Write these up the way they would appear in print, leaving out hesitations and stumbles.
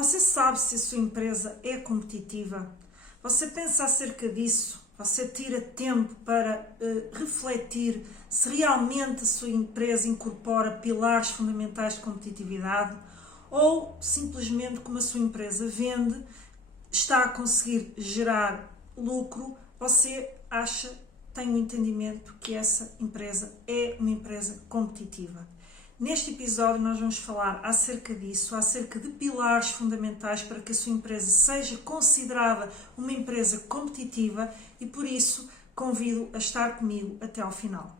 Você sabe se a sua empresa é competitiva? Você pensa acerca disso? Você tira tempo para refletir se realmente a sua empresa incorpora pilares fundamentais de competitividade? Ou simplesmente como a sua empresa vende, está a conseguir gerar lucro, você acha, tem um entendimento que essa empresa é uma empresa competitiva? Neste episódio nós vamos falar acerca disso, acerca de pilares fundamentais para que a sua empresa seja considerada uma empresa competitiva e por isso convido a estar comigo até ao final.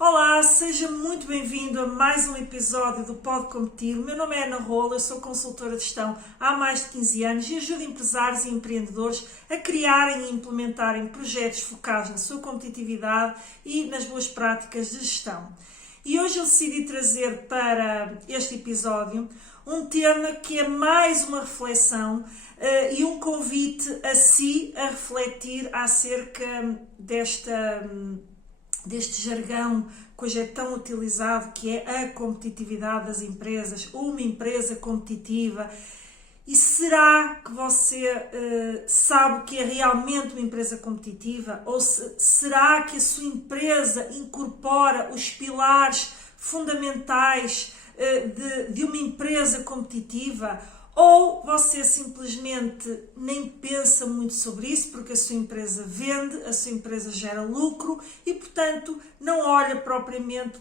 Olá, seja muito bem-vindo a mais um episódio do Pode Competir. O meu nome é Ana Rola, eu sou consultora de gestão há mais de 15 anos e ajudo empresários e empreendedores a criarem e implementarem projetos focados na sua competitividade e nas boas práticas de gestão. E hoje eu decidi trazer para este episódio um tema que é mais uma reflexão e um convite a si a refletir acerca deste jargão que hoje é tão utilizado, que é a competitividade das empresas, uma empresa competitiva. E será que você sabe que é realmente uma empresa competitiva? Ou será que a sua empresa incorpora os pilares fundamentais de uma empresa competitiva? Ou você simplesmente nem pensa muito sobre isso porque a sua empresa vende, a sua empresa gera lucro e, portanto, não olha propriamente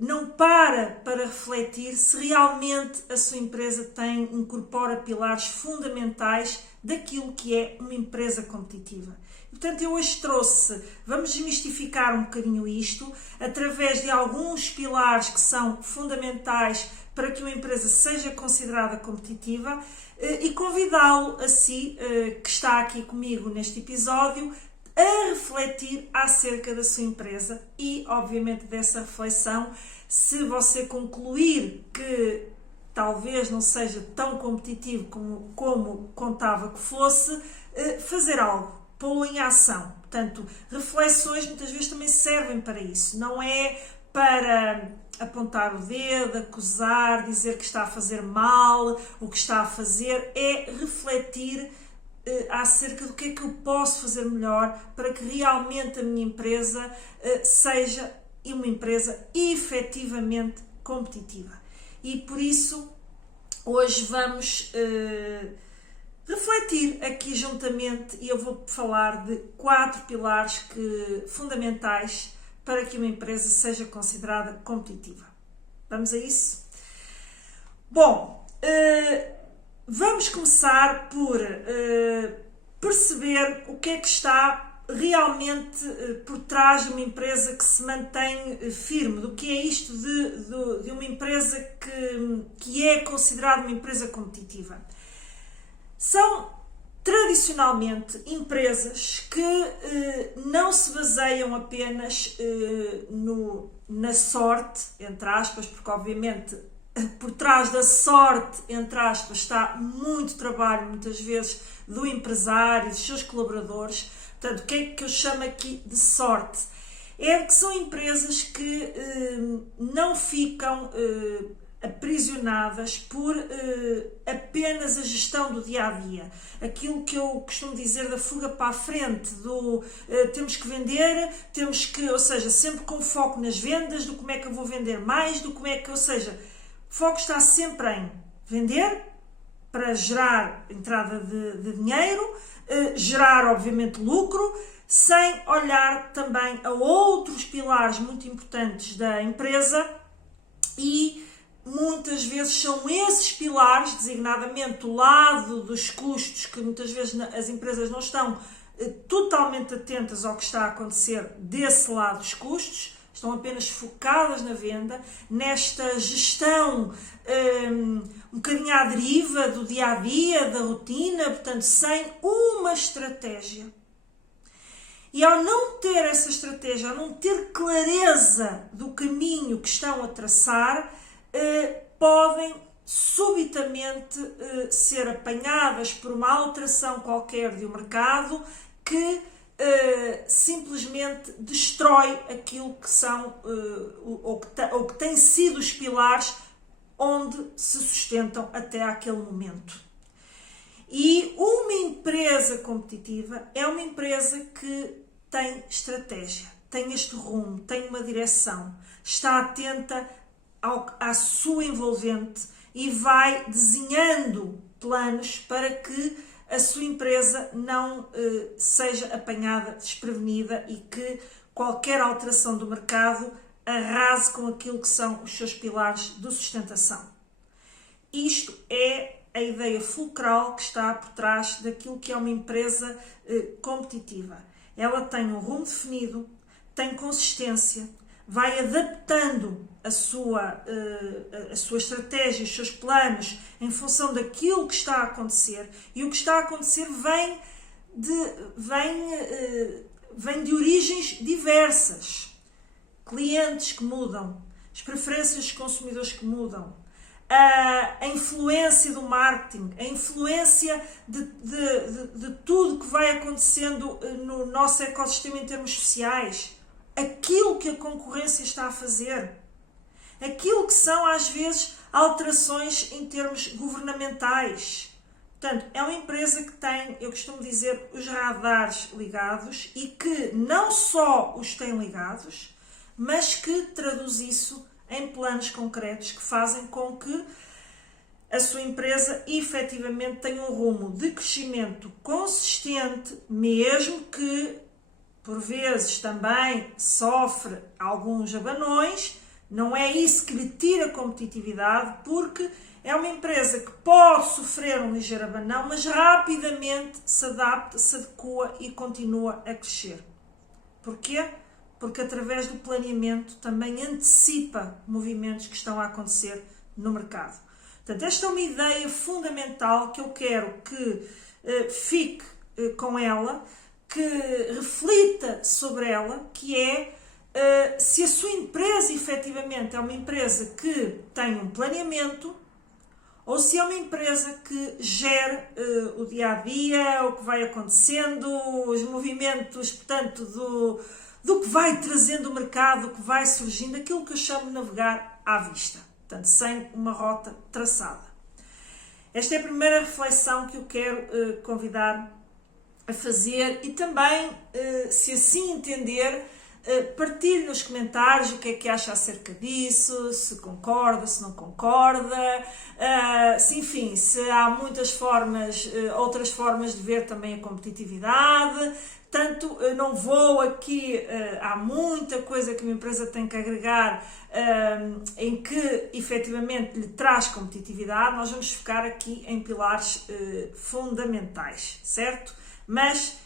não para refletir se realmente a sua empresa incorpora pilares fundamentais daquilo que é uma empresa competitiva. Portanto, eu hoje vamos desmistificar um bocadinho isto, através de alguns pilares que são fundamentais para que uma empresa seja considerada competitiva e convidá-lo a si, que está aqui comigo neste episódio, a refletir acerca da sua empresa e, obviamente, dessa reflexão, se você concluir que talvez não seja tão competitivo como contava que fosse, fazer algo, pô-lo em ação. Portanto, reflexões muitas vezes também servem para isso, não é para apontar o dedo, acusar, dizer que está a fazer mal, o que está a fazer é refletir acerca do que é que eu posso fazer melhor para que realmente a minha empresa seja uma empresa efetivamente competitiva. E por isso, hoje vamos refletir aqui juntamente e eu vou falar de 4 pilares fundamentais para que uma empresa seja considerada competitiva. Vamos a isso? Bom, vamos começar por perceber o que é que está realmente por trás de uma empresa que se mantém firme, do que é isto de uma empresa que é considerada uma empresa competitiva. São tradicionalmente empresas que não se baseiam apenas na sorte, entre aspas, porque obviamente por trás da sorte, entre aspas, está muito trabalho, muitas vezes, do empresário, dos seus colaboradores. Portanto, o que é que eu chamo aqui de sorte? É que são empresas que não ficam aprisionadas por apenas a gestão do dia-a-dia. Aquilo que eu costumo dizer da fuga para a frente, temos que vender, ou seja, sempre com foco nas vendas, do como é que eu vou vender mais, ou seja, o foco está sempre em vender para gerar entrada de dinheiro, gerar, obviamente, lucro, sem olhar também a outros pilares muito importantes da empresa e muitas vezes são esses pilares, designadamente o lado dos custos, que muitas vezes as empresas não estão totalmente atentas ao que está a acontecer desse lado dos custos, estão apenas focadas na venda, nesta gestão um bocadinho à deriva do dia-a-dia, da rotina, portanto, sem uma estratégia. E ao não ter essa estratégia, ao não ter clareza do caminho que estão a traçar, podem subitamente ser apanhadas por uma alteração qualquer do mercado que simplesmente destrói aquilo que são ou que têm sido os pilares onde se sustentam até àquele momento. E uma empresa competitiva é uma empresa que tem estratégia, tem este rumo, tem uma direção, está atenta à sua envolvente e vai desenhando planos para que a sua empresa não seja apanhada desprevenida e que qualquer alteração do mercado arrase com aquilo que são os seus pilares de sustentação. Isto é a ideia fulcral que está por trás daquilo que é uma empresa competitiva. Ela tem um rumo definido, tem consistência, vai adaptando a sua estratégia, os seus planos em função daquilo que está a acontecer, e o que está a acontecer vem de origens diversas. Clientes que mudam, as preferências dos consumidores que mudam, a influência do marketing, a influência de tudo que vai acontecendo no nosso ecossistema em termos sociais, aquilo que a concorrência está a fazer, aquilo que são às vezes alterações em termos governamentais. Portanto, é uma empresa que tem, eu costumo dizer, os radares ligados e que não só os tem ligados, mas que traduz isso em planos concretos que fazem com que a sua empresa efetivamente tenha um rumo de crescimento consistente, mesmo que por vezes também sofre alguns abanões. Não é isso que lhe tira competitividade, porque é uma empresa que pode sofrer um ligeiro abanão, mas rapidamente se adapta, se adequa e continua a crescer. Porquê? Porque através do planeamento também antecipa movimentos que estão a acontecer no mercado. Portanto, esta é uma ideia fundamental que eu quero que fique com ela, que reflita sobre ela, que é se a sua empresa efetivamente é uma empresa que tem um planeamento ou se é uma empresa que gere o dia-a-dia, o que vai acontecendo, os movimentos, portanto, do que vai trazendo o mercado, o que vai surgindo, aquilo que eu chamo de navegar à vista, portanto, sem uma rota traçada. Esta é a primeira reflexão que eu quero convidar a fazer e também, se assim entender, partilhe nos comentários o que é que acha acerca disso, se concorda, se não concorda, se há muitas formas, outras formas de ver também a competitividade. Portanto, não vou aqui, há muita coisa que uma empresa tem que agregar em que efetivamente lhe traz competitividade. Nós vamos focar aqui em pilares fundamentais, certo? Mas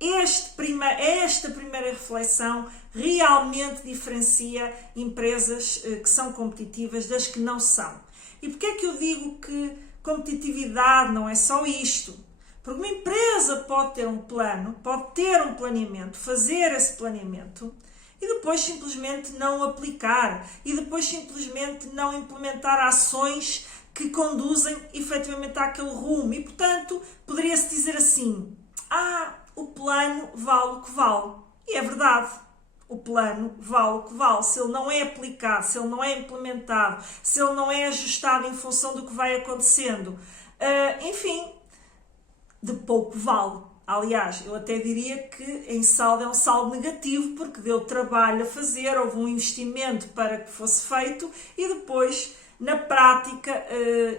esta primeira reflexão realmente diferencia empresas que são competitivas das que não são. E porquê é que eu digo que competitividade não é só isto? Porque uma empresa pode ter um plano, pode ter um planeamento, fazer esse planeamento e depois simplesmente não aplicar e depois simplesmente não implementar ações que conduzem efetivamente àquele rumo. E, portanto, poderia-se dizer assim: o plano vale o que vale. E é verdade. O plano vale o que vale. Se ele não é aplicado, se ele não é implementado, se ele não é ajustado em função do que vai acontecendo, de pouco vale. Aliás, eu até diria que em saldo é um saldo negativo, porque deu trabalho a fazer, houve um investimento para que fosse feito e depois, na prática,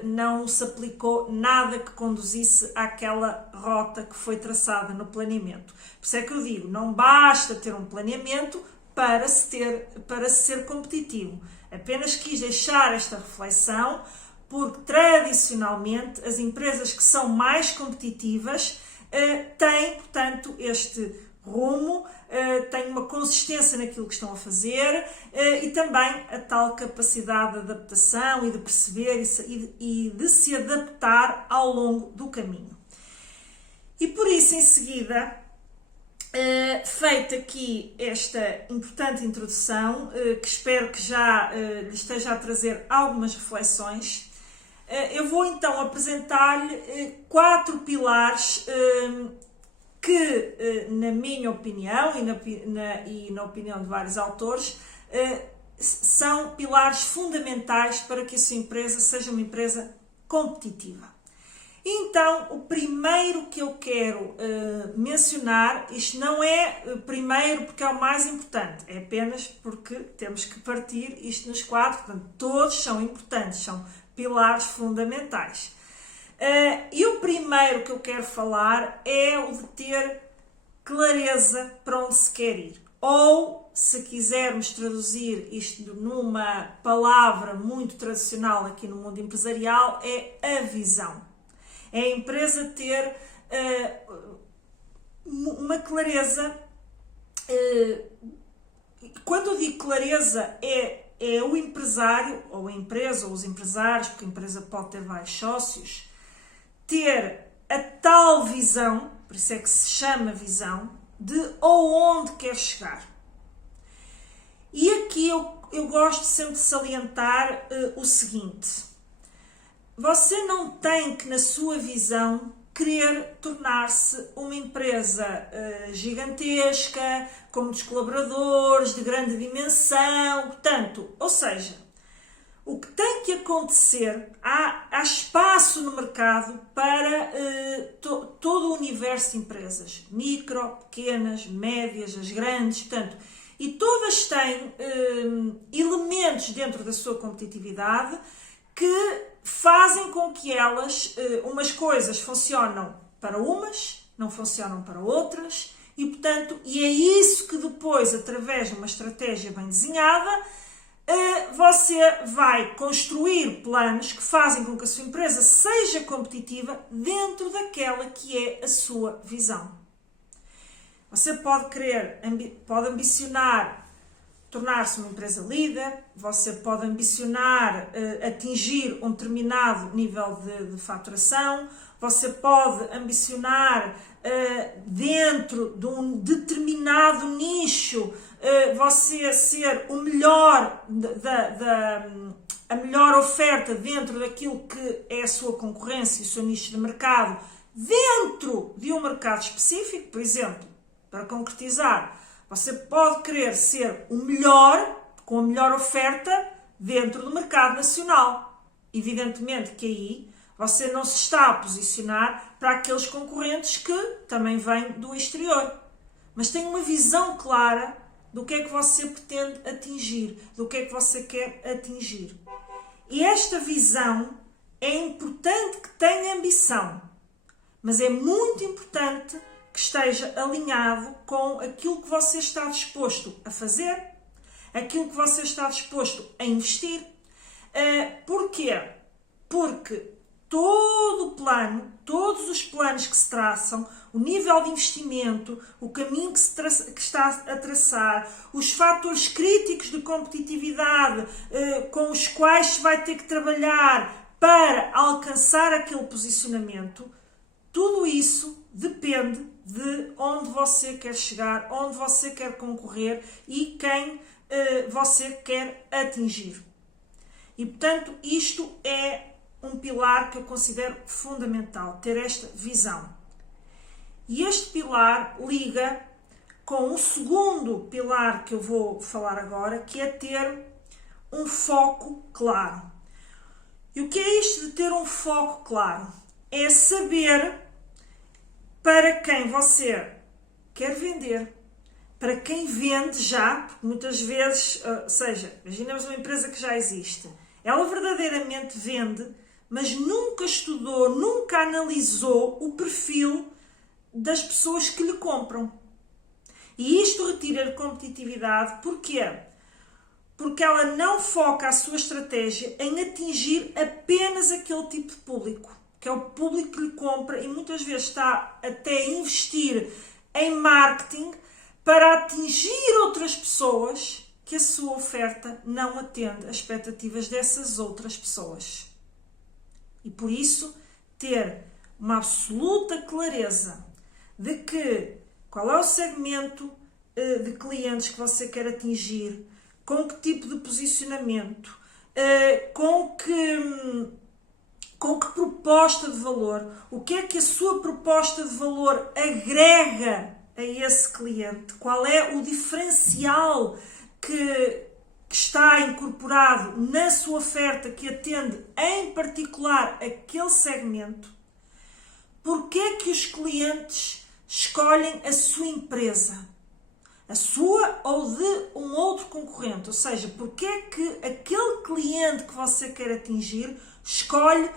não se aplicou nada que conduzisse àquela rota que foi traçada no planeamento. Por isso é que eu digo, não basta ter um planeamento para se ser competitivo. Apenas quis deixar esta reflexão, porque tradicionalmente as empresas que são mais competitivas têm, portanto, este rumo, têm uma consistência naquilo que estão a fazer e também a tal capacidade de adaptação e de perceber e de se adaptar ao longo do caminho. E por isso, em seguida, feita aqui esta importante introdução, que espero que já lhe esteja a trazer algumas reflexões, eu vou então apresentar-lhe 4 pilares que, na minha opinião e na opinião de vários autores, são pilares fundamentais para que a sua empresa seja uma empresa competitiva. Então, o primeiro que eu quero mencionar, isto não é primeiro porque é o mais importante, é apenas porque temos que partir isto nos quatro, portanto, todos são importantes, são pilares fundamentais. E o primeiro que eu quero falar é o de ter clareza para onde se quer ir. Ou, se quisermos traduzir isto numa palavra muito tradicional aqui no mundo empresarial, é a visão. É a empresa ter uma clareza. Quando eu digo clareza, é o empresário, ou a empresa, ou os empresários, porque a empresa pode ter vários sócios, ter a tal visão, por isso é que se chama visão, de aonde quer chegar. E aqui eu gosto sempre de salientar o seguinte: você não tem que, na sua visão, querer tornar-se uma empresa gigantesca, com muitos colaboradores, de grande dimensão, portanto, ou seja, o que tem que acontecer, há espaço no mercado para todo o universo de empresas, micro, pequenas, médias, as grandes, portanto, e todas têm elementos dentro da sua competitividade que fazem com que elas, umas coisas funcionam para umas, não funcionam para outras, e portanto, e é isso que depois, através de uma estratégia bem desenhada, você vai construir planos que fazem com que a sua empresa seja competitiva dentro daquela que é a sua visão. Você pode ambicionar tornar-se uma empresa líder, você pode ambicionar atingir um determinado nível de faturação, você pode ambicionar dentro de um determinado nicho você ser o melhor, a melhor oferta dentro daquilo que é a sua concorrência e o seu nicho de mercado, dentro de um mercado específico, por exemplo, para concretizar, você pode querer ser o melhor, com a melhor oferta, dentro do mercado nacional. Evidentemente que aí você não se está a posicionar para aqueles concorrentes que também vêm do exterior. Mas tem uma visão clara do que é que você pretende atingir, do que é que você quer atingir. E esta visão é importante que tenha ambição, mas é muito importante que esteja alinhado com aquilo que você está disposto a fazer, aquilo que você está disposto a investir. Porquê? Porque todo o plano, todos os planos que se traçam, o nível de investimento, o caminho que está a traçar, os fatores críticos de competitividade com os quais se vai ter que trabalhar para alcançar aquele posicionamento, tudo isso depende de onde você quer chegar, onde você quer concorrer e quem você quer atingir. E, portanto, isto é um pilar que eu considero fundamental, ter esta visão. E este pilar liga com o segundo pilar que eu vou falar agora, que é ter um foco claro. E o que é isto de ter um foco claro? É saber para quem você quer vender, para quem vende já, porque muitas vezes, ou seja, imaginemos uma empresa que já existe, ela verdadeiramente vende, mas nunca estudou, nunca analisou o perfil das pessoas que lhe compram. E isto retira competitividade, porquê? Porque ela não foca a sua estratégia em atingir apenas aquele tipo de público, que é o público que lhe compra, e muitas vezes está até a investir em marketing para atingir outras pessoas que a sua oferta não atende às expectativas dessas outras pessoas. E por isso, ter uma absoluta clareza de qual é o segmento de clientes que você quer atingir, com que tipo de posicionamento, com Com que proposta de valor? O que é que a sua proposta de valor agrega a esse cliente? Qual é o diferencial que está incorporado na sua oferta que atende em particular aquele segmento? Porquê é que os clientes escolhem a sua empresa? A sua ou de um outro concorrente? Ou seja, porquê é que aquele cliente que você quer atingir escolhe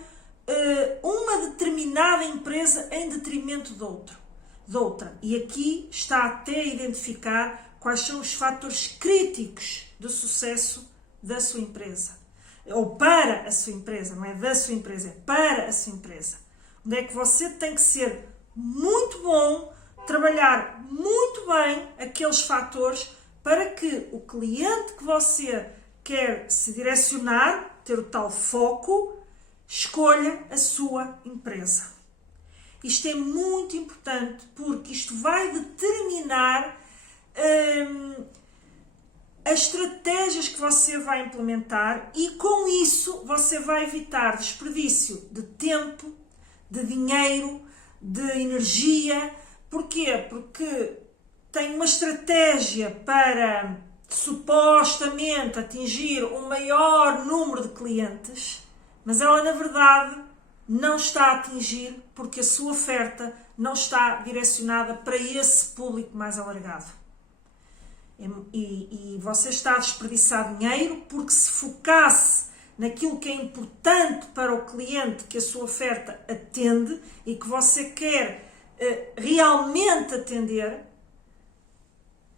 uma determinada empresa em detrimento de outra? E aqui está até a identificar quais são os fatores críticos do sucesso da sua empresa. Ou para a sua empresa, não é da sua empresa, é para a sua empresa. Onde é que você tem que ser muito bom, trabalhar muito bem aqueles fatores para que o cliente que você quer se direcionar, ter o tal foco, escolha a sua empresa. Isto é muito importante porque isto vai determinar as estratégias que você vai implementar e com isso você vai evitar desperdício de tempo, de dinheiro, de energia. Porquê? Porque tem uma estratégia para supostamente atingir um maior número de clientes, mas ela na verdade não está a atingir porque a sua oferta não está direcionada para esse público mais alargado. E você está a desperdiçar dinheiro porque se focasse naquilo que é importante para o cliente que a sua oferta atende e que você quer realmente atender,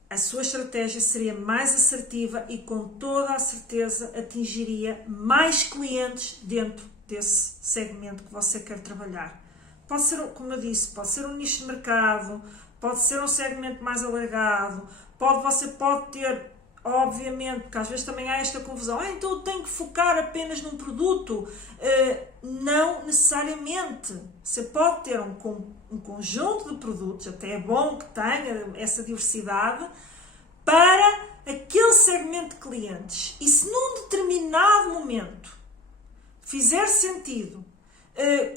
a sua estratégia seria mais assertiva e com toda a certeza atingiria mais clientes dentro desse segmento que você quer trabalhar. Pode ser, como eu disse, pode ser um nicho de mercado, pode ser um segmento mais alargado, você pode ter, obviamente, porque às vezes também há esta confusão, então eu tenho que focar apenas num produto. Não necessariamente. Você pode ter um conjunto de produtos, até é bom que tenha essa diversidade, para aquele segmento de clientes. E se num determinado momento fizer sentido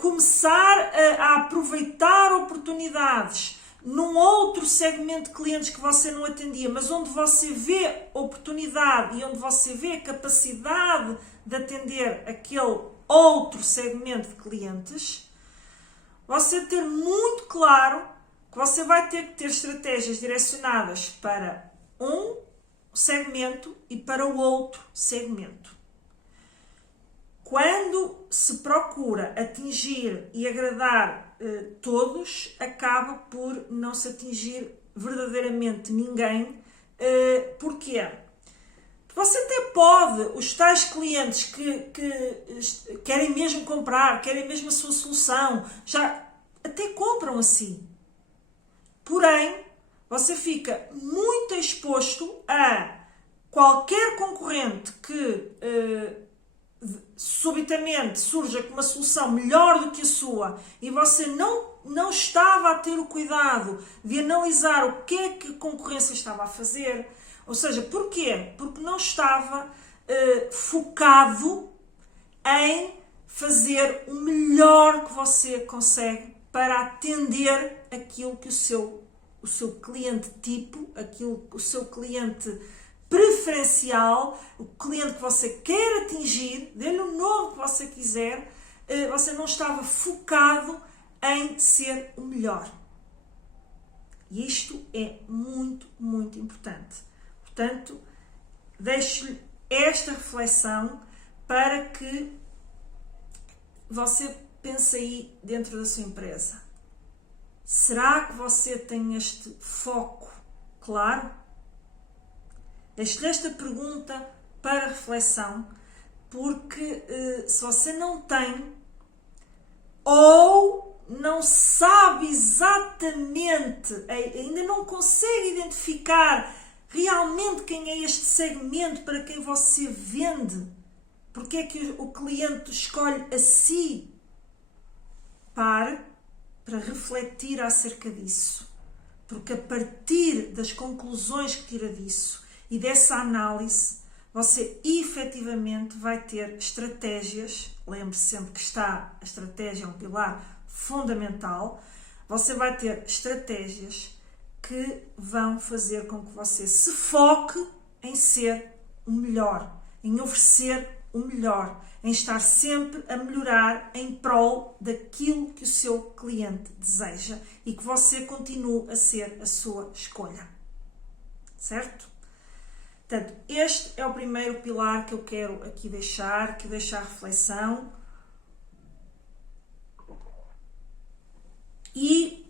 começar a aproveitar oportunidades num outro segmento de clientes que você não atendia, mas onde você vê oportunidade e onde você vê a capacidade de atender aquele outro segmento de clientes, você ter muito claro que você vai ter que ter estratégias direcionadas para um segmento e para o outro segmento. Quando se procura atingir e agradar todos, acaba por não se atingir verdadeiramente ninguém. Porquê? Você até pode, os tais clientes que querem mesmo comprar, querem mesmo a sua solução, já até compram assim. Porém, você fica muito exposto a qualquer concorrente que subitamente surja com uma solução melhor do que a sua e você não estava a ter o cuidado de analisar o que é que a concorrência estava a fazer. Ou seja, porquê? Porque não estava focado em fazer o melhor que você consegue para atender aquilo que o seu cliente tipo, o seu cliente preferencial, o cliente que você quer atingir, dê-lhe o nome que você quiser, você não estava focado em ser o melhor. E isto é muito, muito importante. Portanto, deixo-lhe esta reflexão para que você pense aí dentro da sua empresa. Será que você tem este foco claro? Deixo-lhe esta pergunta para reflexão, porque se você não tem ou não sabe exatamente, ainda não consegue identificar realmente quem é este segmento para quem você vende, porque é que o cliente escolhe a si, para refletir acerca disso. Porque a partir das conclusões que tira disso e dessa análise, você efetivamente vai ter estratégias. Lembre-se sempre que a estratégia é um pilar fundamental. Você vai ter estratégias que vão fazer com que você se foque em ser o melhor, em oferecer o melhor, em estar sempre a melhorar em prol daquilo que o seu cliente deseja e que você continue a ser a sua escolha. Certo? Portanto, este é o primeiro pilar que eu quero aqui deixar reflexão. E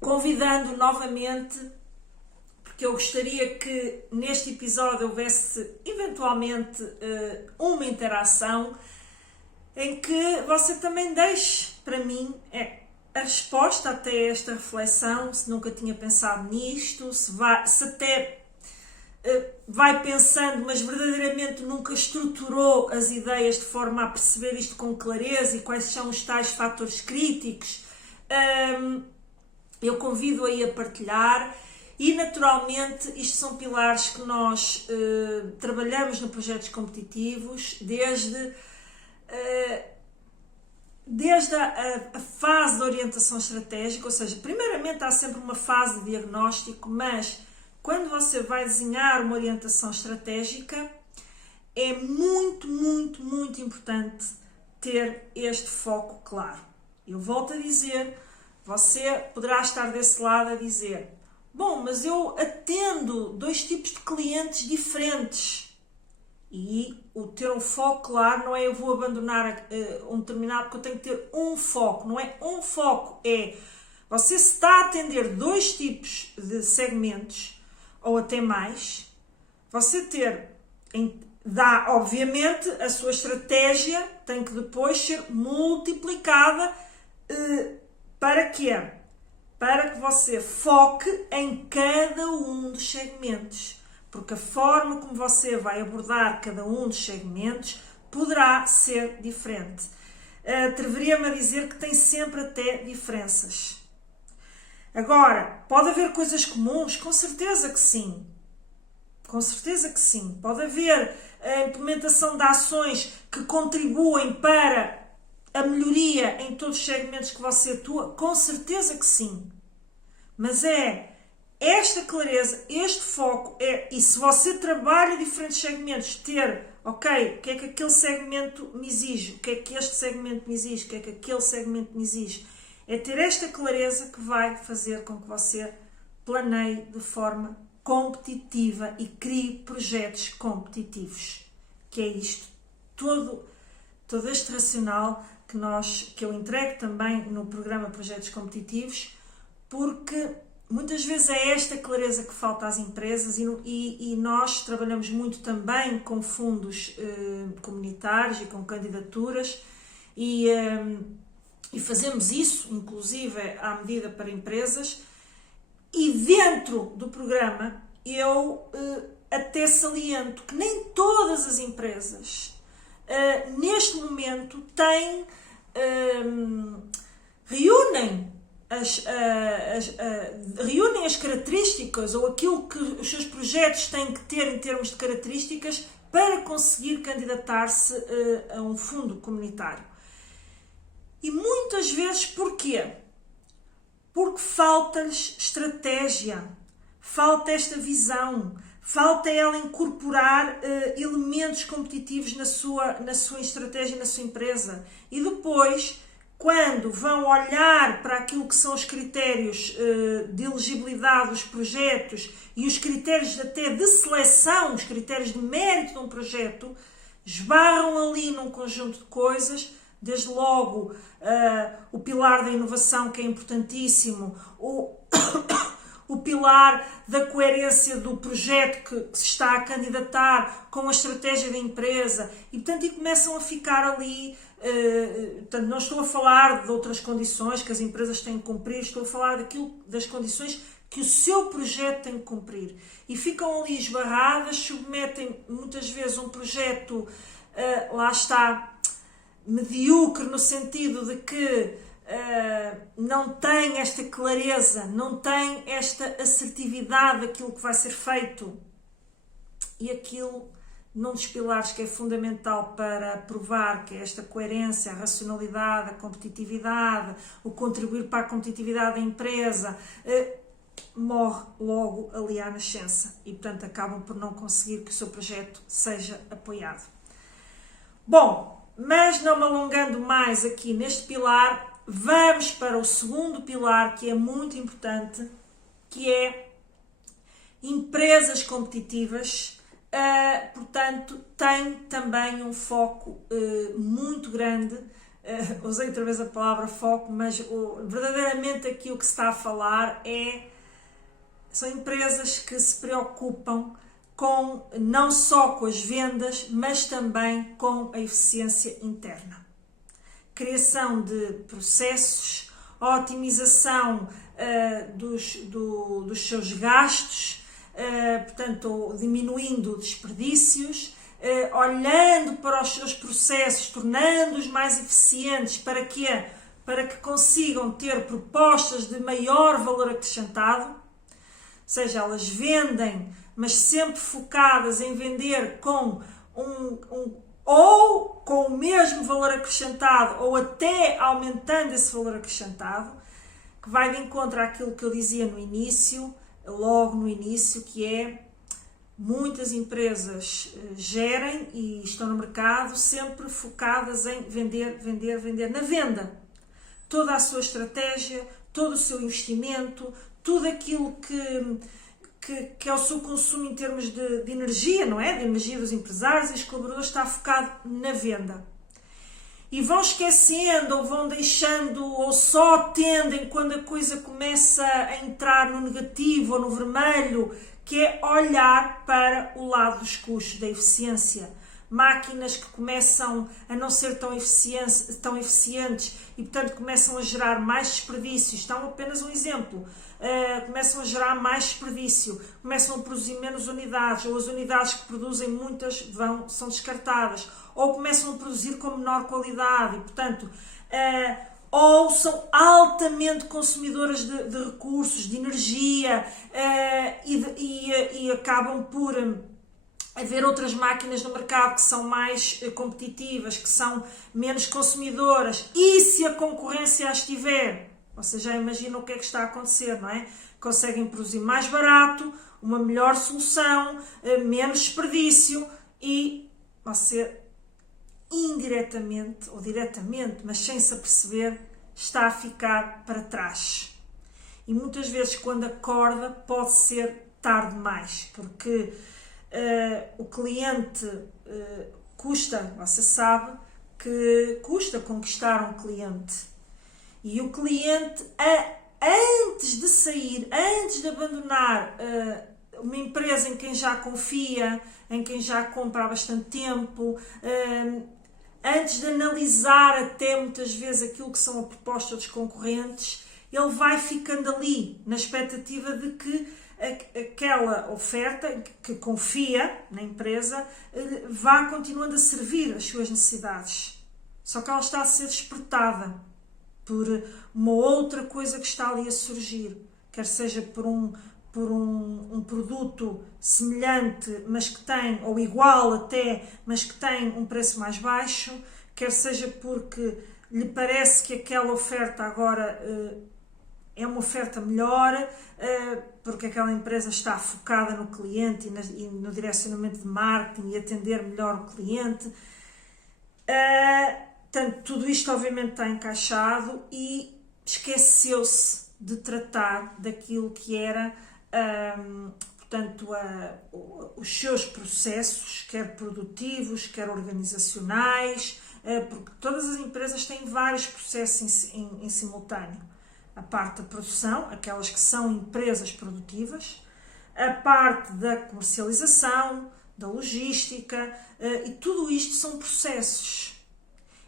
convidando novamente, porque eu gostaria que neste episódio houvesse eventualmente uma interação em que você também deixe para mim a resposta até esta reflexão, se nunca tinha pensado nisto, se até vai pensando, mas verdadeiramente nunca estruturou as ideias de forma a perceber isto com clareza e quais são os tais fatores críticos. Eu convido aí a partilhar e naturalmente isto são pilares que nós trabalhamos no Projetos Competitivos desde a fase de orientação estratégica, ou seja, primeiramente há sempre uma fase de diagnóstico, mas quando você vai desenhar uma orientação estratégica é muito, muito, muito importante ter este foco claro. Eu volto a dizer, você poderá estar desse lado a dizer: bom, mas eu atendo 2 tipos de clientes diferentes. E o ter um foco claro não é eu vou abandonar um determinado, porque eu tenho que ter um foco. Não é um foco, é você se está a atender 2 tipos de segmentos, ou até mais, você dá, obviamente, a sua estratégia tem que depois ser multiplicada para quê? Para que você foque em cada um dos segmentos. Porque a forma como você vai abordar cada um dos segmentos poderá ser diferente. Atreveria-me a dizer que tem sempre até diferenças. Agora, pode haver coisas comuns? Com certeza que sim. Com certeza que sim. Pode haver a implementação de ações que contribuem para a melhoria em todos os segmentos que você atua? Com certeza que sim. Mas esta clareza, este foco e se você trabalha diferentes segmentos, ter, ok, o que é que aquele segmento me exige, o que é que este segmento me exige, o que é que aquele segmento me exige, é ter esta clareza que vai fazer com que você planeie de forma competitiva e crie projetos competitivos, que é isto, todo este racional que eu entrego também no programa Projetos Competitivos, porque muitas vezes é esta clareza que falta às empresas e nós trabalhamos muito também com fundos comunitários e com candidaturas e fazemos isso, inclusive, à medida para empresas. E dentro do programa eu até saliento que nem todas as empresas neste momento têm, reúnem as características ou aquilo que os seus projetos têm que ter em termos de características para conseguir candidatar-se a um fundo comunitário. E muitas vezes porquê? Porque falta-lhes estratégia, falta esta visão, falta ela incorporar elementos competitivos na sua estratégia, na sua empresa. E depois, quando vão olhar para aquilo que são os critérios de elegibilidade dos projetos e os critérios até de seleção, os critérios de mérito de um projeto, esbarram ali num conjunto de coisas, desde logo o pilar da inovação, que é importantíssimo, o pilar da coerência do projeto que se está a candidatar com a estratégia da empresa e, portanto, começam a ficar ali. Portanto, não estou a falar de outras condições que as empresas têm que cumprir, estou a falar das condições que o seu projeto tem que cumprir. E ficam ali esbarradas, submetem muitas vezes um projeto, lá está, medíocre no sentido de que não tem esta clareza, não tem esta assertividade daquilo que vai ser feito e aquilo num dos pilares que é fundamental para provar que é esta coerência, a racionalidade, a competitividade, o contribuir para a competitividade da empresa, morre logo ali à nascença e, portanto, acabam por não conseguir que o seu projeto seja apoiado. Bom, mas não me alongando mais aqui neste pilar, vamos para o segundo pilar, que é muito importante, que é empresas competitivas. Portanto, tem também um foco muito grande. Usei outra vez a palavra foco, mas verdadeiramente aqui o que se está a falar são empresas que se preocupam não só com as vendas, mas também com a eficiência interna. Criação de processos, a otimização dos seus gastos, portanto, diminuindo desperdícios, olhando para os seus processos, tornando-os mais eficientes, para quê? Para que consigam ter propostas de maior valor acrescentado, ou seja, elas vendem, mas sempre focadas em vender com ou com o mesmo valor acrescentado, ou até aumentando esse valor acrescentado, que vai de encontro àquilo que eu dizia no início, logo no início, que é muitas empresas gerem e estão no mercado sempre focadas em vender, vender, vender, na venda. Toda a sua estratégia, todo o seu investimento, tudo aquilo que é o seu consumo em termos de energia, não é? De energia dos empresários e dos colaboradores, está focado na venda. E vão esquecendo, ou vão deixando, ou só atendem quando a coisa começa a entrar no negativo ou no vermelho, que é olhar para o lado dos custos, da eficiência. Máquinas que começam a não ser tão eficientes e, portanto, começam a gerar mais desperdícios. Estão apenas um exemplo. Começam a gerar mais desperdício, começam a produzir menos unidades, ou as unidades que produzem muitas são descartadas, ou começam a produzir com menor qualidade e, portanto, ou são altamente consumidoras de recursos, de energia, e acabam por haver outras máquinas no mercado que são mais competitivas, que são menos consumidoras, e se a concorrência as tiver, vocês já imaginam o que é que está a acontecer, não é? Conseguem produzir mais barato, uma melhor solução, menos desperdício, e você indiretamente ou diretamente, mas sem se aperceber, está a ficar para trás. E muitas vezes, quando acorda, pode ser tarde demais, porque o cliente custa, você sabe que custa conquistar um cliente. E o cliente, antes de sair, antes de abandonar uma empresa em quem já confia, em quem já compra há bastante tempo, antes de analisar até muitas vezes aquilo que são a proposta dos concorrentes, ele vai ficando ali, na expectativa de que aquela oferta, que confia na empresa, vá continuando a servir as suas necessidades. Só que ela está a ser despertada por uma outra coisa que está ali a surgir, quer seja por um produto semelhante, mas que tem, ou igual até, mas que tem um preço mais baixo, quer seja porque lhe parece que aquela oferta agora é uma oferta melhor, porque aquela empresa está focada no cliente e no direcionamento de marketing e atender melhor o cliente. Portanto, tudo isto obviamente está encaixado e esqueceu-se de tratar daquilo que era, portanto, os seus processos, quer produtivos, quer organizacionais, porque todas as empresas têm vários processos em simultâneo. A parte da produção, aquelas que são empresas produtivas, a parte da comercialização, da logística, e tudo isto são processos.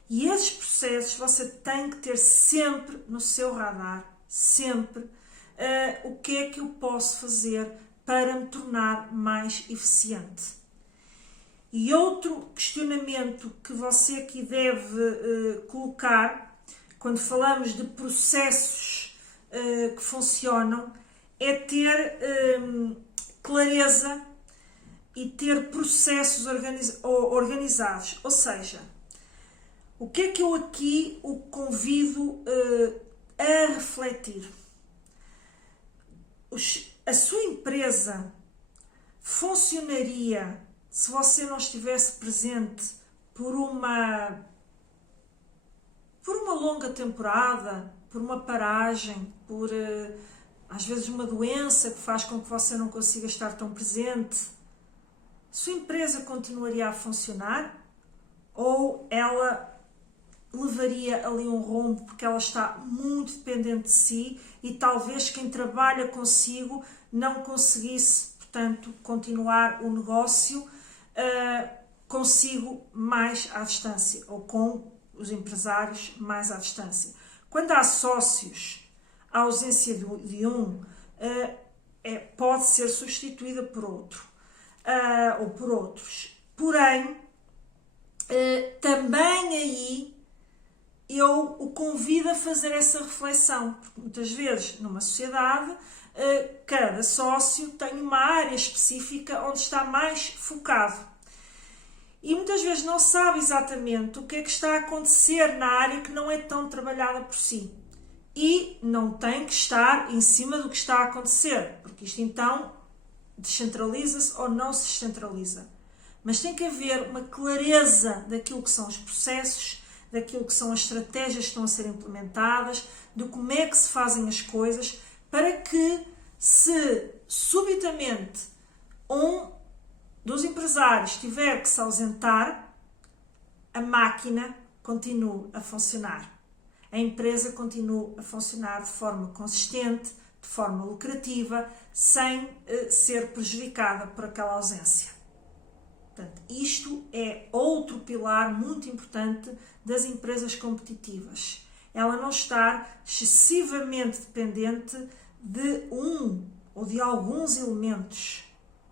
E esses processos você tem que ter sempre no seu radar, sempre, o que é que eu posso fazer para me tornar mais eficiente. E outro questionamento que você aqui deve colocar, quando falamos de processos que funcionam, é ter clareza e ter processos organizados. Ou seja, o que é que eu aqui o convido a refletir? A sua empresa funcionaria se você não estivesse presente por uma longa temporada, por uma paragem, por às vezes uma doença que faz com que você não consiga estar tão presente? Sua empresa continuaria a funcionar ou ela levaria ali um rombo porque ela está muito dependente de si e talvez quem trabalha consigo não conseguisse, portanto, continuar o negócio consigo mais à distância ou com os empresários mais à distância. Quando há sócios, a ausência de um pode ser substituída por outro ou por outros. Porém, também aí eu o convido a fazer essa reflexão, porque muitas vezes numa sociedade cada sócio tem uma área específica onde está mais focado e muitas vezes não sabe exatamente o que é que está a acontecer na área que não é tão trabalhada por si e não tem que estar em cima do que está a acontecer, porque isto então descentraliza-se ou não se descentraliza, mas tem que haver uma clareza daquilo que são os processos, daquilo que são as estratégias que estão a ser implementadas, de como é que se fazem as coisas, para que, se subitamente um dos empresários tiver que se ausentar, a máquina continue a funcionar. A empresa continue a funcionar de forma consistente, de forma lucrativa, sem ser prejudicada por aquela ausência. Portanto, isto é outro pilar muito importante das empresas competitivas. Ela não estar excessivamente dependente de um ou de alguns elementos.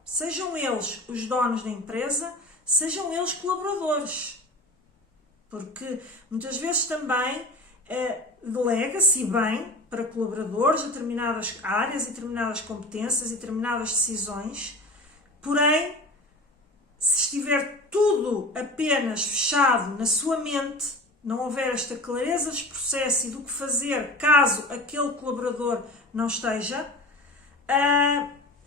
Sejam eles os donos da empresa, sejam eles colaboradores. Porque muitas vezes também delega-se bem para colaboradores determinadas áreas, determinadas competências e determinadas decisões, porém, se estiver tudo apenas fechado na sua mente, não houver esta clareza dos processos e do que fazer caso aquele colaborador não esteja,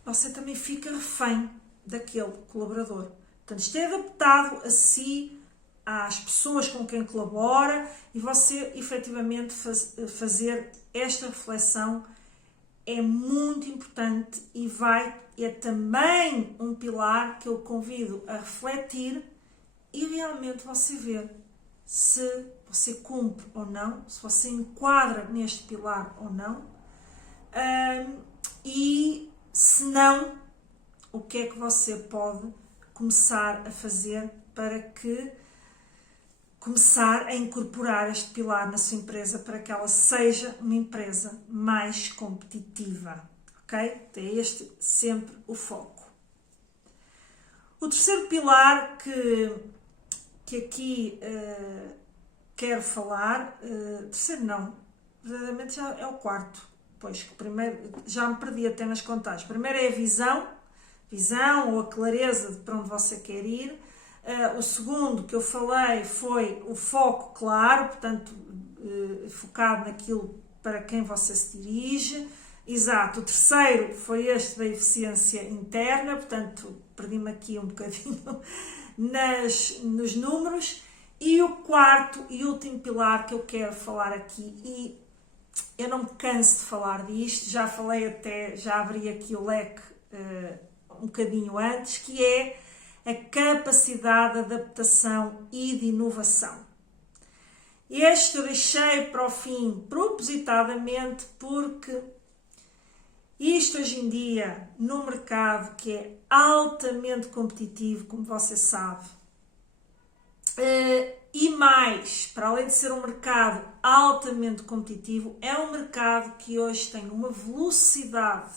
você também fica refém daquele colaborador. Portanto, isto é adaptado a si, às pessoas com quem colabora, e você efetivamente fazer esta reflexão é muito importante e é também um pilar que eu convido a refletir e realmente você ver se você cumpre ou não, se você enquadra neste pilar ou não, e se não, o que é que você pode começar a fazer para que começar a incorporar este pilar na sua empresa para que ela seja uma empresa mais competitiva, ok? Então é este sempre o foco. O terceiro pilar que aqui quero falar, terceiro não, verdadeiramente já é o quarto, pois que o primeiro já me perdi até nas contagens. Primeiro é a visão ou a clareza de para onde você quer ir. O segundo que eu falei foi o foco claro, portanto, focado naquilo para quem você se dirige. Exato. O terceiro foi este da eficiência interna, portanto, perdi-me aqui um bocadinho nos números. E o quarto e último pilar que eu quero falar aqui, e eu não me canso de falar disto, já abri aqui o leque um bocadinho antes, que é a capacidade de adaptação e de inovação. Este eu deixei para o fim propositadamente porque isto hoje em dia, no mercado que é altamente competitivo, como você sabe, e mais, para além de ser um mercado altamente competitivo, é um mercado que hoje tem uma velocidade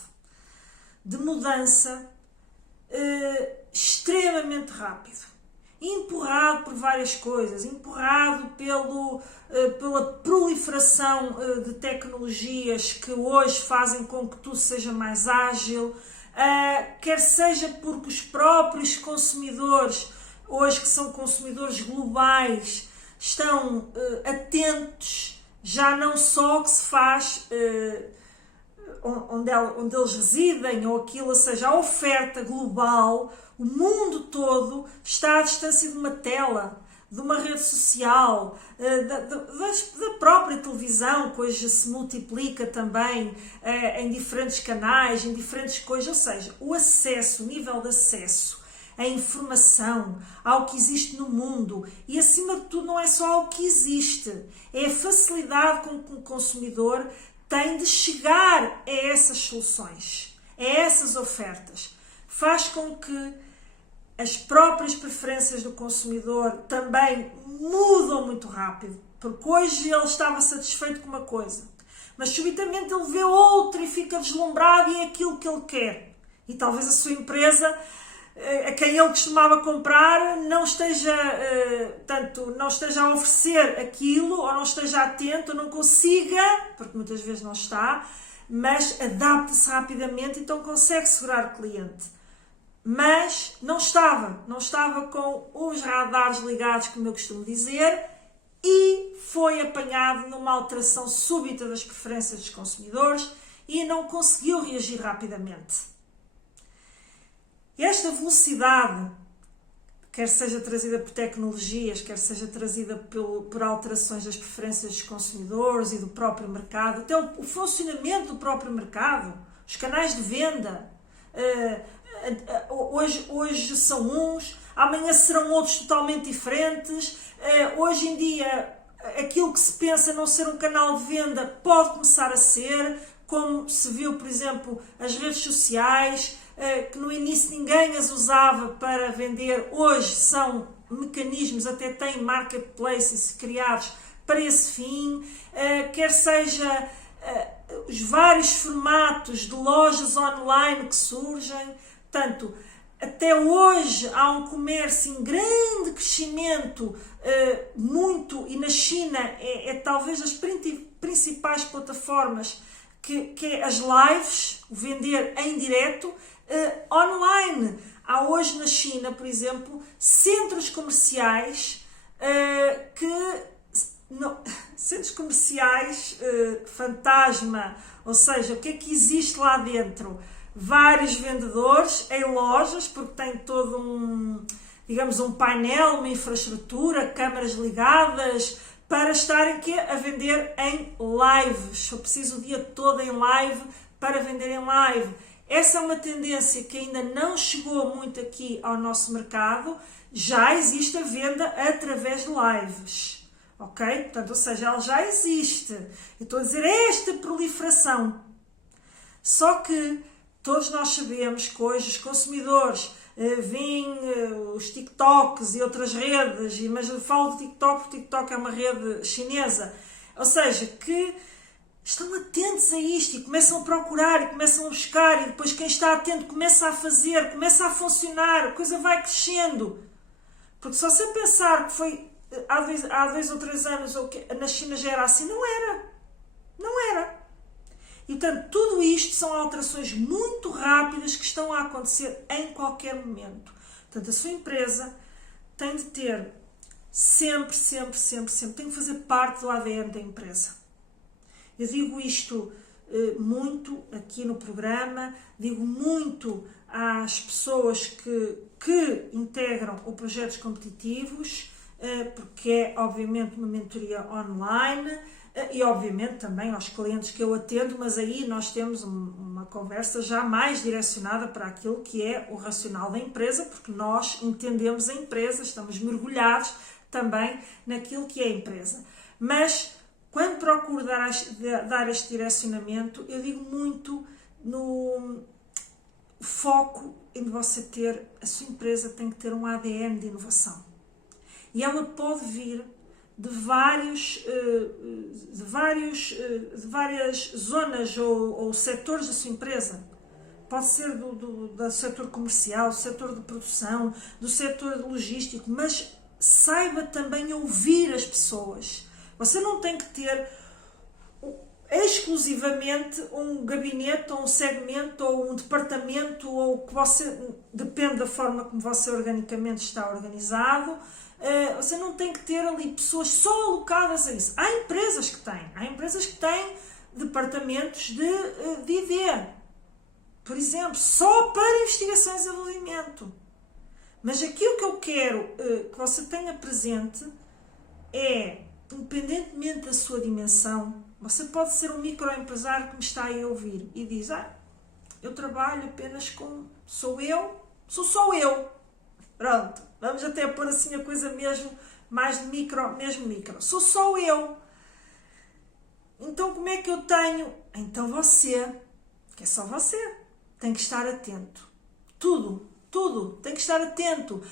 de mudança extremamente rápido, empurrado por várias coisas, empurrado pela proliferação de tecnologias que hoje fazem com que tudo seja mais ágil, quer seja porque os próprios consumidores, hoje que são consumidores globais, estão atentos já não só ao que se faz onde eles residem, ou seja, a oferta global, o mundo todo está à distância de uma tela, de uma rede social, da própria televisão, que hoje se multiplica também em diferentes canais, em diferentes coisas, ou seja, o acesso, o nível de acesso à informação, ao que existe no mundo, e acima de tudo não é só ao que existe, é a facilidade com que o consumidor tem de chegar a essas soluções, a essas ofertas. Faz com que as próprias preferências do consumidor também mudam muito rápido, porque hoje ele estava satisfeito com uma coisa, mas subitamente ele vê outra e fica deslumbrado e é aquilo que ele quer. E talvez a sua empresa, a quem ele costumava comprar, não esteja a oferecer aquilo, ou não esteja atento, ou não consiga, porque muitas vezes não está, mas adapta-se rapidamente, então consegue segurar o cliente. Mas não estava com os radares ligados, como eu costumo dizer, e foi apanhado numa alteração súbita das preferências dos consumidores e não conseguiu reagir rapidamente. Esta velocidade, quer seja trazida por tecnologias, quer seja trazida por alterações das preferências dos consumidores e do próprio mercado, até o funcionamento do próprio mercado, os canais de venda, hoje são uns, amanhã serão outros totalmente diferentes. Hoje em dia, aquilo que se pensa não ser um canal de venda pode começar a ser, como se viu, por exemplo, as redes sociais, que no início ninguém as usava para vender, hoje são mecanismos, até têm marketplaces criados para esse fim, quer seja os vários formatos de lojas online que surgem. Portanto, até hoje há um comércio em grande crescimento, e na China é talvez das principais plataformas, que é as lives, o vender em direto, online. Há hoje na China, por exemplo, centros comerciais centros comerciais fantasma, ou seja, o que é que existe lá dentro? Vários vendedores em lojas, porque tem todo um painel, uma infraestrutura, câmaras ligadas, para estarem a vender em live. Se for preciso o dia todo em live, para vender em live. Essa é uma tendência que ainda não chegou muito aqui ao nosso mercado. Já existe a venda através de lives. Ok? Portanto, ou seja, ela já existe. Eu estou a dizer esta proliferação. Só que todos nós sabemos que hoje os consumidores veem os TikToks e outras redes, mas eu falo de TikTok porque o TikTok é uma rede chinesa. Ou seja, que estão atentos a isto e começam a procurar e começam a buscar, e depois quem está atento começa a fazer, começa a funcionar, a coisa vai crescendo. Porque se você pensar que foi há 2 ou 3 anos na China já era assim, não era. E portanto, tudo isto são alterações muito rápidas que estão a acontecer em qualquer momento. Portanto, a sua empresa tem de ter sempre, tem que fazer parte do ADN da empresa. Eu digo isto muito aqui no programa, digo muito às pessoas que integram o Projetos Competitivos, porque é obviamente uma mentoria online, e obviamente também aos clientes que eu atendo, mas aí nós temos uma conversa já mais direcionada para aquilo que é o racional da empresa, porque nós entendemos a empresa, estamos mergulhados também naquilo que é a empresa. Mas quando procuro dar este direcionamento, eu digo muito no foco em você ter, a sua empresa tem que ter um ADN de inovação. E ela pode vir de várias zonas ou setores da sua empresa. Pode ser do setor comercial, do setor de produção, do setor logístico, mas saiba também ouvir as pessoas. Você não tem que ter exclusivamente um gabinete ou um segmento ou um departamento, ou que você, depende da forma como você organicamente está organizado, você não tem que ter ali pessoas só alocadas a isso. Há empresas que têm departamentos de ID, por exemplo, só para investigações e desenvolvimento. Mas aquilo que eu quero que você tenha presente é, independentemente da sua dimensão, você pode ser um microempresário que me está aí a ouvir e diz, eu trabalho apenas com, sou só eu. Pronto, vamos até pôr assim a coisa mesmo, mais de micro, mesmo micro. Sou só eu. Então como é que eu tenho? Então você, que é só você, tem que estar atento. Tudo, tem que estar atento.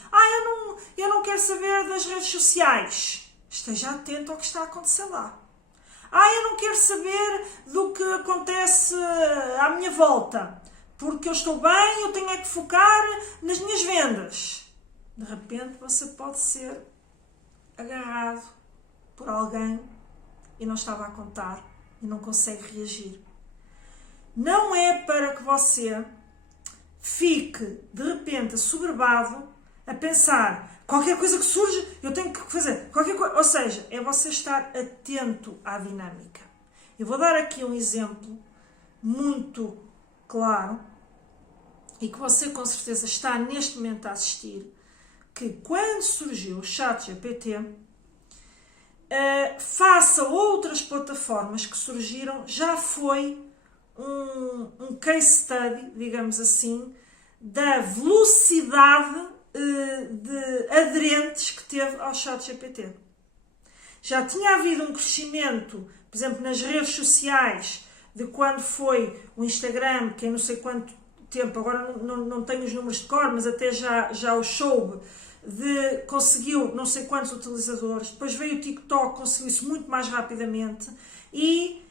Eu não quero saber das redes sociais. Esteja atento ao que está a acontecer lá. Eu não quero saber do que acontece à minha volta, porque eu estou bem, eu tenho é que focar nas minhas vendas. De repente você pode ser agarrado por alguém e não estava a contar e não consegue reagir. Não é para que você fique de repente assoberbado a pensar qualquer coisa que surge, eu tenho que fazer qualquer coisa. Ou seja, é você estar atento à dinâmica. Eu vou dar aqui um exemplo muito claro e que você com certeza está neste momento a assistir, que quando surgiu o ChatGPT, face a outras plataformas que surgiram, já foi um case study, digamos assim, da velocidade de aderentes que teve ao ChatGPT. Já tinha havido um crescimento, por exemplo, nas redes sociais, de quando foi o Instagram, que em não sei quanto tempo, agora não tenho os números de cor, mas até já o soube, conseguiu não sei quantos utilizadores, depois veio o TikTok, conseguiu isso muito mais rapidamente, e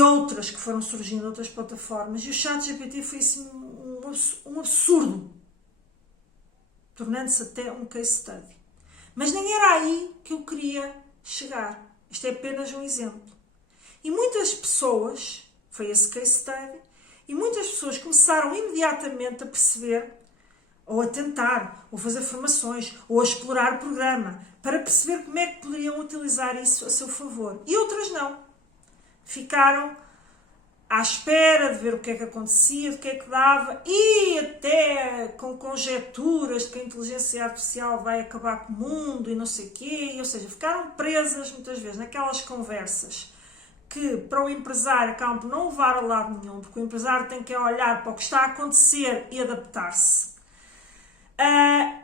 outras que foram surgindo, outras plataformas, e o ChatGPT foi assim um absurdo, tornando-se até um case study. Mas nem era aí que eu queria chegar. Isto é apenas um exemplo. E muitas pessoas, foi esse case study, e muitas pessoas começaram imediatamente a perceber, ou a tentar, ou fazer formações, ou a explorar o programa, para perceber como é que poderiam utilizar isso a seu favor. E outras não. Ficaram à espera de ver o que é que acontecia, o que é que dava, e até com conjecturas de que a inteligência artificial vai acabar com o mundo e não sei o quê, ou seja, ficaram presas muitas vezes naquelas conversas que para o empresário acabam por não levar a lado nenhum, porque o empresário tem que olhar para o que está a acontecer e adaptar-se.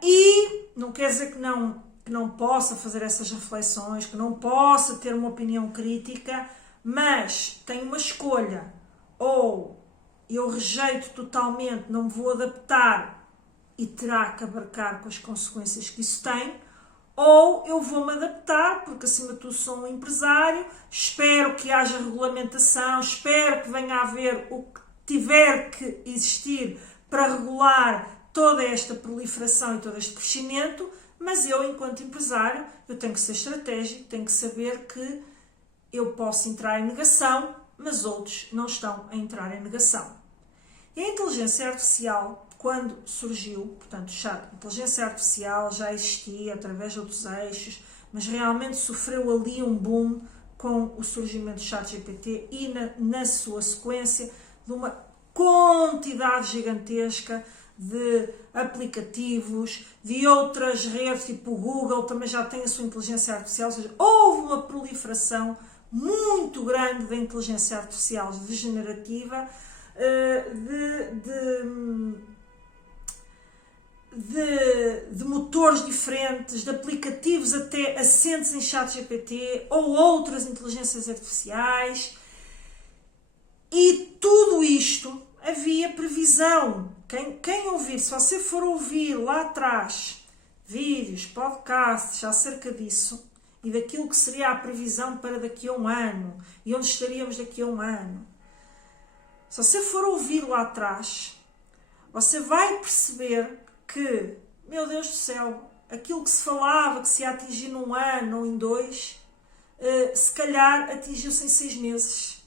E não quer dizer que não possa fazer essas reflexões, que não possa ter uma opinião crítica, mas tem uma escolha: ou eu rejeito totalmente, não me vou adaptar e terá que abarcar com as consequências que isso tem, ou eu vou-me adaptar, porque acima de tudo sou um empresário, espero que haja regulamentação, espero que venha a haver o que tiver que existir para regular toda esta proliferação e todo este crescimento, mas eu, enquanto empresário, eu tenho que ser estratégico, tenho que saber que eu posso entrar em negação, mas outros não estão a entrar em negação. E a inteligência artificial, quando surgiu, portanto, a inteligência artificial já existia através de outros eixos, mas realmente sofreu ali um boom com o surgimento do ChatGPT e na sua sequência de uma quantidade gigantesca de aplicativos, de outras redes, tipo o Google também já tem a sua inteligência artificial, ou seja, houve uma proliferação muito grande da inteligência artificial degenerativa, de motores diferentes, de aplicativos até assentes em ChatGPT ou outras inteligências artificiais, e tudo isto havia previsão. Quem ouvir, se você for ouvir lá atrás vídeos, podcasts acerca disso e daquilo que seria a previsão para daqui a um ano e onde estaríamos daqui a um ano, se você for ouvir lá atrás, você vai perceber que, meu Deus do céu, aquilo que se falava que se ia atingir num ano ou em dois, se calhar atingiu-se em 6 meses.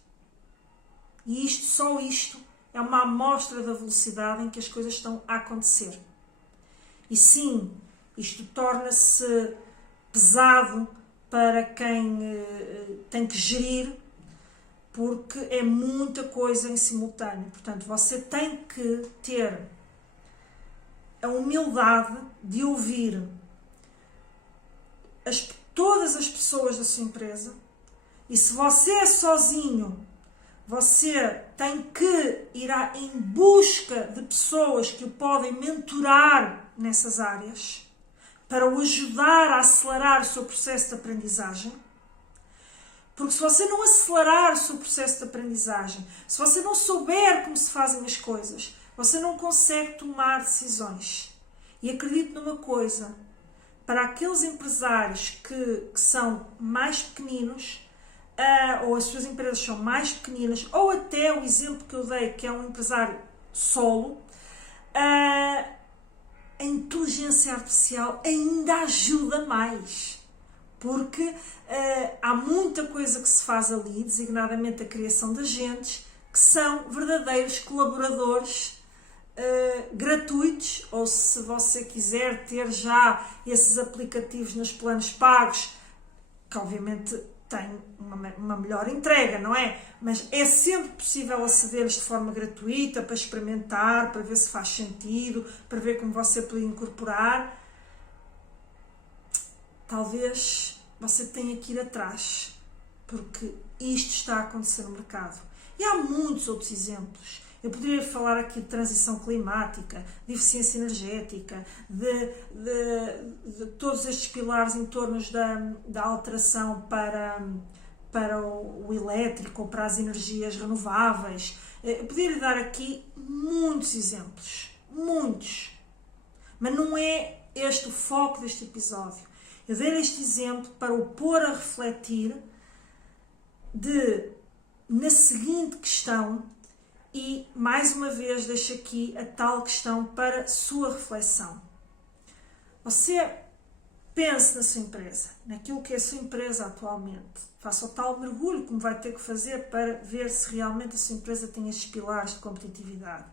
E só isto é uma amostra da velocidade em que as coisas estão a acontecer. E sim, isto torna-se pesado para quem tem que gerir, porque é muita coisa em simultâneo. Portanto, você tem que ter a humildade de ouvir todas as pessoas da sua empresa, e se você é sozinho, você tem que ir em busca de pessoas que o podem mentorar nessas áreas para o ajudar a acelerar o seu processo de aprendizagem. Porque se você não acelerar o seu processo de aprendizagem, se você não souber como se fazem as coisas, você não consegue tomar decisões. E acredito numa coisa, para aqueles empresários que são mais pequeninos, ou as suas empresas são mais pequeninas, ou até o exemplo que eu dei, que é um empresário solo, a inteligência artificial ainda ajuda mais. Porque há muita coisa que se faz ali, designadamente a criação de agentes, que são verdadeiros colaboradores gratuitos, ou se você quiser ter já esses aplicativos nos planos pagos, que obviamente têm uma melhor entrega, não é? Mas é sempre possível aceder-lhes de forma gratuita, para experimentar, para ver se faz sentido, para ver como você pode incorporar. Talvez você tenha que ir atrás, porque isto está a acontecer no mercado. E há muitos outros exemplos. Eu poderia falar aqui de transição climática, de eficiência energética, de todos estes pilares em torno da alteração para o elétrico ou para as energias renováveis. Eu poderia dar aqui muitos exemplos, muitos. Mas não é este o foco deste episódio. Eu dei este exemplo para o pôr a refletir na seguinte questão, e mais uma vez deixo aqui a tal questão para sua reflexão. Você pense na sua empresa, naquilo que é a sua empresa atualmente. Faça o tal mergulho como vai ter que fazer para ver se realmente a sua empresa tem estes pilares de competitividade.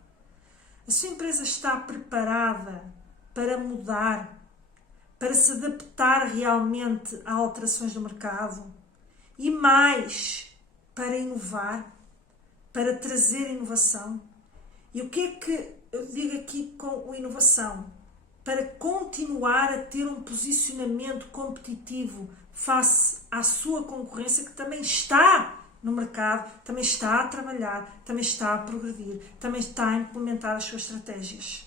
A sua empresa está preparada para mudar, para se adaptar realmente a alterações do mercado e mais, para inovar, para trazer inovação. E o que é que eu digo aqui com a inovação? Para continuar a ter um posicionamento competitivo face à sua concorrência, que também está no mercado, também está a trabalhar, também está a progredir, também está a implementar as suas estratégias.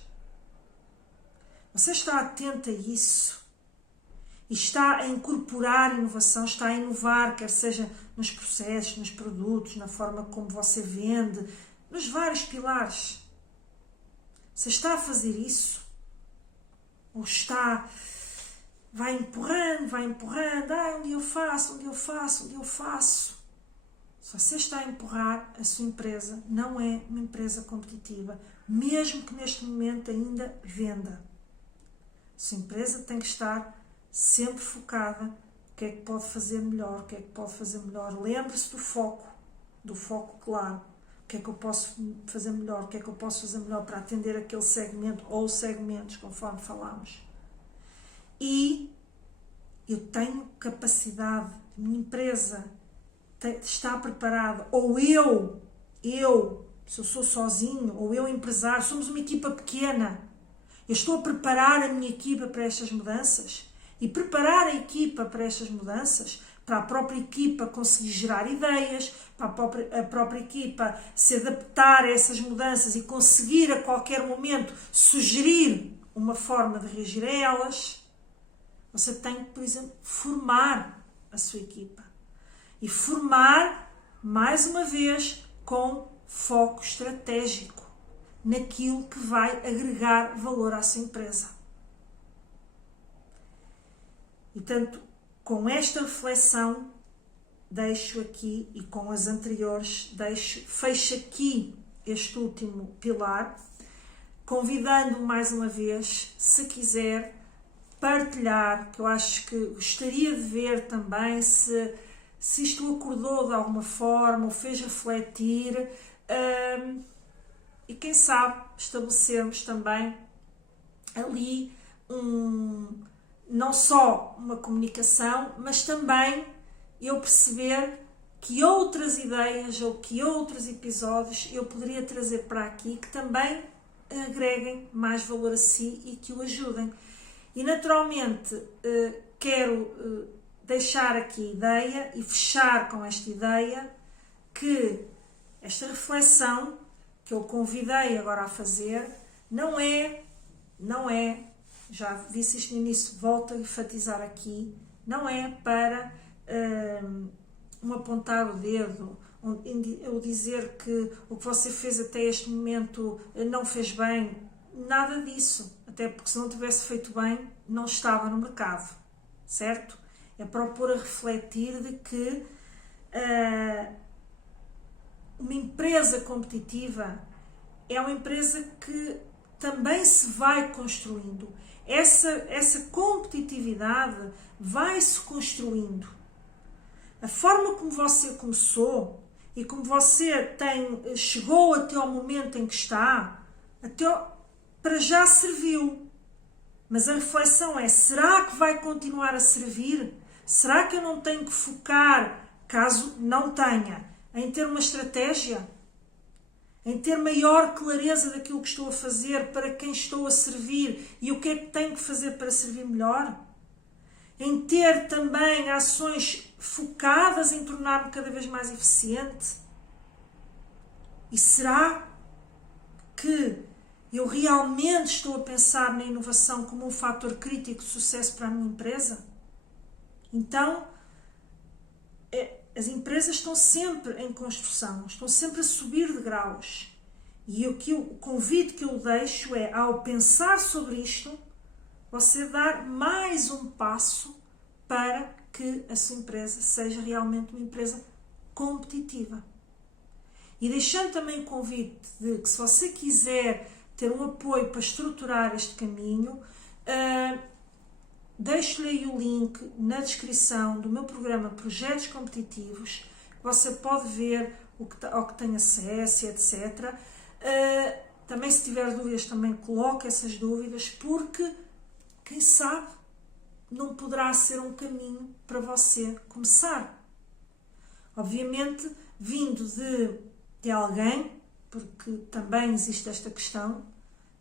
Você está atento a isso? E está a incorporar inovação, está a inovar, quer seja nos processos, nos produtos, na forma como você vende, nos vários pilares. Você está a fazer isso? Ou vai empurrando, um dia eu faço. Se você está a empurrar, a sua empresa não é uma empresa competitiva, mesmo que neste momento ainda venda. A sua empresa tem que estar sempre focada, o que é que pode fazer melhor, Lembre-se do foco claro. O que é que eu posso fazer melhor, para atender aquele segmento ou segmentos, conforme falámos. E eu tenho capacidade, a minha empresa está preparada, ou eu, se eu sou sozinho, ou eu empresário, somos uma equipa pequena. Eu estou a preparar a minha equipa para estas mudanças. E preparar a equipa para estas mudanças, para a própria equipa conseguir gerar ideias, para a própria equipa se adaptar a essas mudanças e conseguir a qualquer momento sugerir uma forma de reagir a elas. Você tem que, por exemplo, formar a sua equipa. E formar, mais uma vez, com foco estratégico naquilo que vai agregar valor à sua empresa. E, portanto, com esta reflexão, deixo aqui, e com as anteriores, fecho aqui este último pilar, convidando mais uma vez, se quiser, partilhar, que eu acho que gostaria de ver também se se isto o acordou de alguma forma, o fez refletir, e quem sabe estabelecermos também ali não só uma comunicação, mas também eu perceber que outras ideias ou que outros episódios eu poderia trazer para aqui que também agreguem mais valor a si e que o ajudem. E naturalmente quero deixar aqui a ideia e fechar com esta ideia que esta reflexão que eu convidei agora a fazer não é, já disse isto no início, volto a enfatizar aqui, não é para um apontar o dedo, ou dizer que o que você fez até este momento não fez bem, nada disso, até porque se não tivesse feito bem, não estava no mercado, certo? É para o pôr a refletir de que uma empresa competitiva é uma empresa que também se vai construindo. Essa competitividade vai-se construindo. A forma como você começou e como você chegou até ao momento em que está, para já serviu. Mas a reflexão é, será que vai continuar a servir? Será que eu não tenho que focar, caso não tenha, em ter uma estratégia? Em ter maior clareza daquilo que estou a fazer, para quem estou a servir e o que é que tenho que fazer para servir melhor? Em ter também ações focadas em tornar-me cada vez mais eficiente? E será que eu realmente estou a pensar na inovação como um fator crítico de sucesso para a minha empresa? Então, as empresas estão sempre em construção, estão sempre a subir de graus. E o convite que eu deixo é, ao pensar sobre isto, você dar mais um passo para que a sua empresa seja realmente uma empresa competitiva. E deixando também o convite de que, se você quiser ter um apoio para estruturar este caminho, deixo-lhe aí o link na descrição do meu programa Projetos Competitivos, que você pode ver ao que tem acesso, etc. Também, se tiver dúvidas, também coloque essas dúvidas, porque, quem sabe, não poderá ser um caminho para você começar. Obviamente, vindo de alguém, porque também existe esta questão,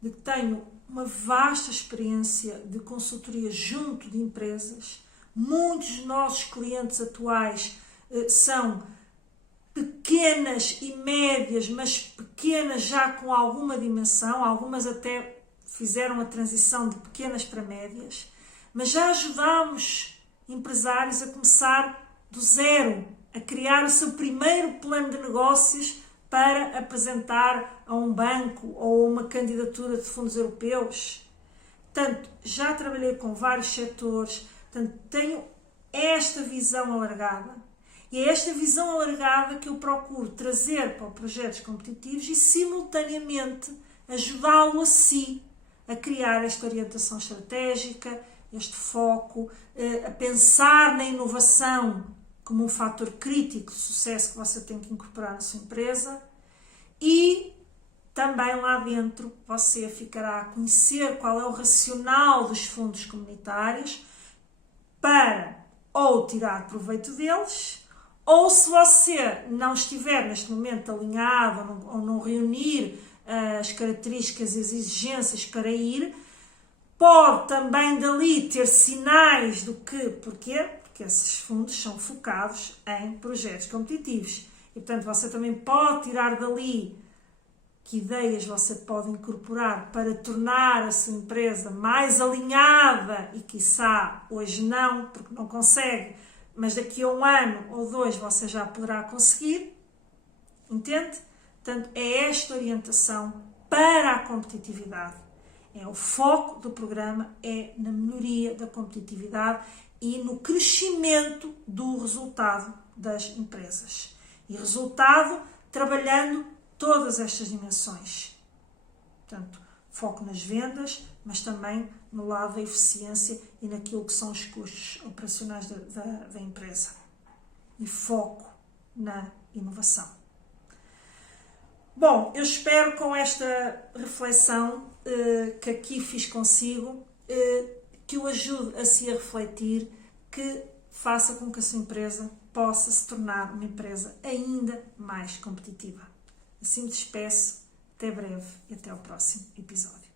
de que tenho uma vasta experiência de consultoria junto de empresas. Muitos dos nossos clientes atuais são pequenas e médias, mas pequenas já com alguma dimensão, algumas até fizeram a transição de pequenas para médias, mas já ajudámos empresários a começar do zero, a criar o seu primeiro plano de negócios para apresentar a um banco ou uma candidatura de fundos europeus. Portanto, já trabalhei com vários setores, portanto, tenho esta visão alargada. E é esta visão alargada que eu procuro trazer para projetos competitivos e, simultaneamente, ajudá-lo a si a criar esta orientação estratégica, este foco, a pensar na inovação como um fator crítico de sucesso que você tem que incorporar na sua empresa, e também lá dentro você ficará a conhecer qual é o racional dos fundos comunitários para ou tirar proveito deles, ou, se você não estiver neste momento alinhado ou não reunir as características e as exigências para ir, pode também dali ter sinais do que, porquê? Porque esses fundos são focados em projetos competitivos. E, portanto, você também pode tirar dali que ideias você pode incorporar para tornar a sua empresa mais alinhada e, quiçá, hoje não, porque não consegue, mas daqui a 1 ano ou 2 você já poderá conseguir. Entende? Portanto, é esta orientação para a competitividade. É o foco do programa, é na melhoria da competitividade e no crescimento do resultado das empresas. E resultado trabalhando todas estas dimensões. Portanto, foco nas vendas, mas também no lado da eficiência e naquilo que são os custos operacionais da empresa. e foco na inovação. Bom, eu espero com esta reflexão que aqui fiz consigo, que o ajude a se refletir, que faça com que a sua empresa possa se tornar uma empresa ainda mais competitiva. Assim me despeço, até breve e até ao próximo episódio.